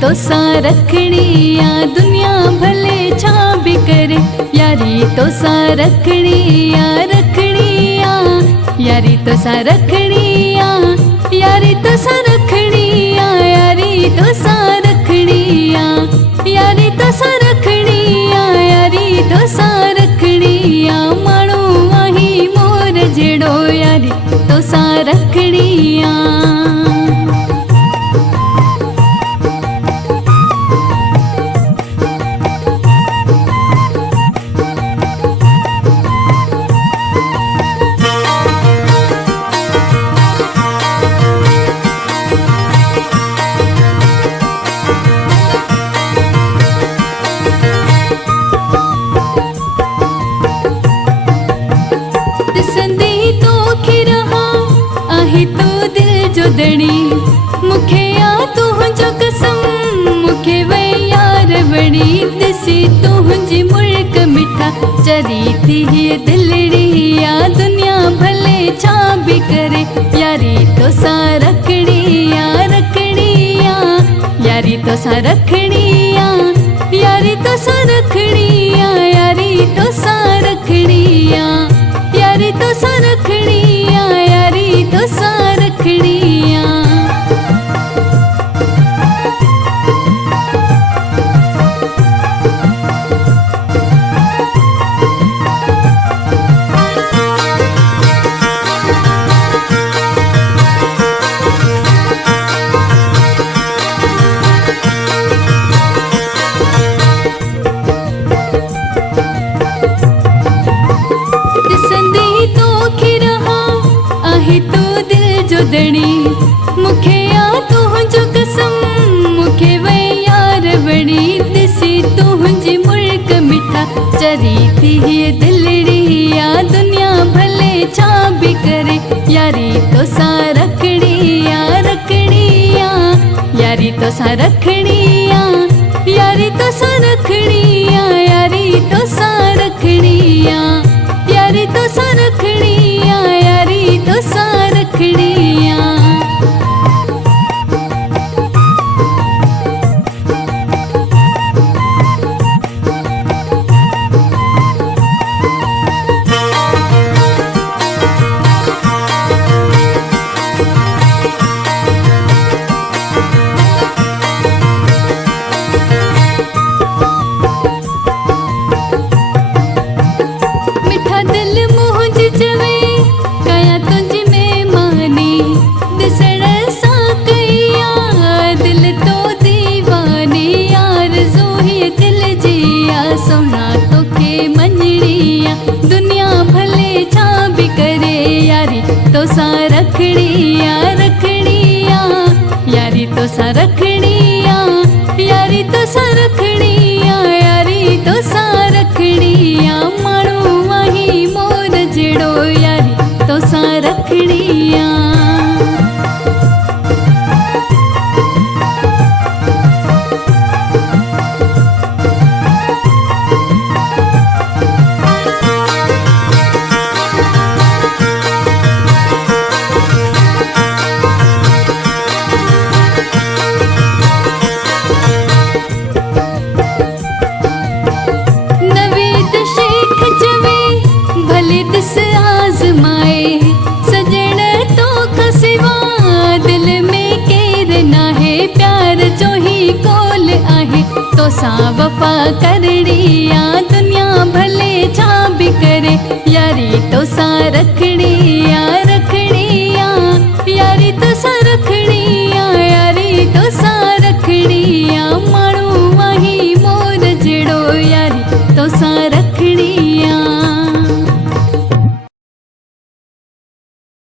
तो सा रखड़िया दुनिया भले छा भी करे, यारी तो सा रखड़िया रखड़िया, यारी तो सा रखड़िया, यारी तो सा रखड़िया, यारी तो सा रखड़िया, यारी तो सा रखड़िया, यारी तो सा रखड़िया। माण्हू आही मोर जेड़ो यारी तो सा रखड़िया। दड़ी मुखे आ तुझो कसम, मुखे वे यार बड़ी दिसी तुझी मुल्क मिठा चरी थी दिलड़ी या दुनिया भले छा भी करे, यारी तो सा रखड़िया रखड़िया, यारी तो सा रखड़िया, यारी तो सा रखड़िया, यारी तो सा रखड़िया, यारी तो सा रखड़िया, यारी तो सा रखड़िया। दड़ी मुखे आ तुझो कसम, मुखे वे यार बड़ी दिसी तुझी मुल्क मिठा चरी थी दिलड़ी या दुनिया भले छा भी करे, यारी तो सा रखड़िया रखड़िया, यारी तो सा रखड़िया, यारी तो सा रखड़िया, यारी तो सा रखड़िया, यारी तो सा रखड़िया, यारी तो सा रखड़िया। तो सा रखड़िया रखड़िया, यारी तो सा रखड़िया, यारी तो सा रखड़िया, यारी तो सा रखड़िया। माण्हू आही मोर जेड़ो यारी तो सा रखड़िया। तो सा वफा करड़िया दुनिया भले छा भी करे, यारी तो सा रखड़िया रखड़िया, यारी तो सा